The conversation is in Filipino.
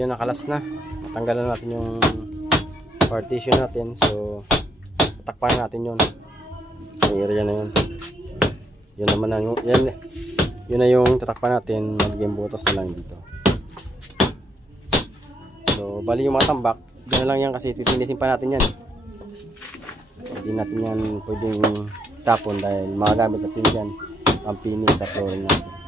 yan nakalas na. Natanggalan natin yung partition natin. So tatakpan natin yun. Yung area na yun. Yun naman na yung, yun na yung tatakpan natin. Magiging butas na lang dito. So bali yung mga tambak, dyan na lang yan kasi pipinisin pa natin yan. Hindi natin yan pwedeng tapon dahil magagamit natin yan ang pinis sa flooring natin.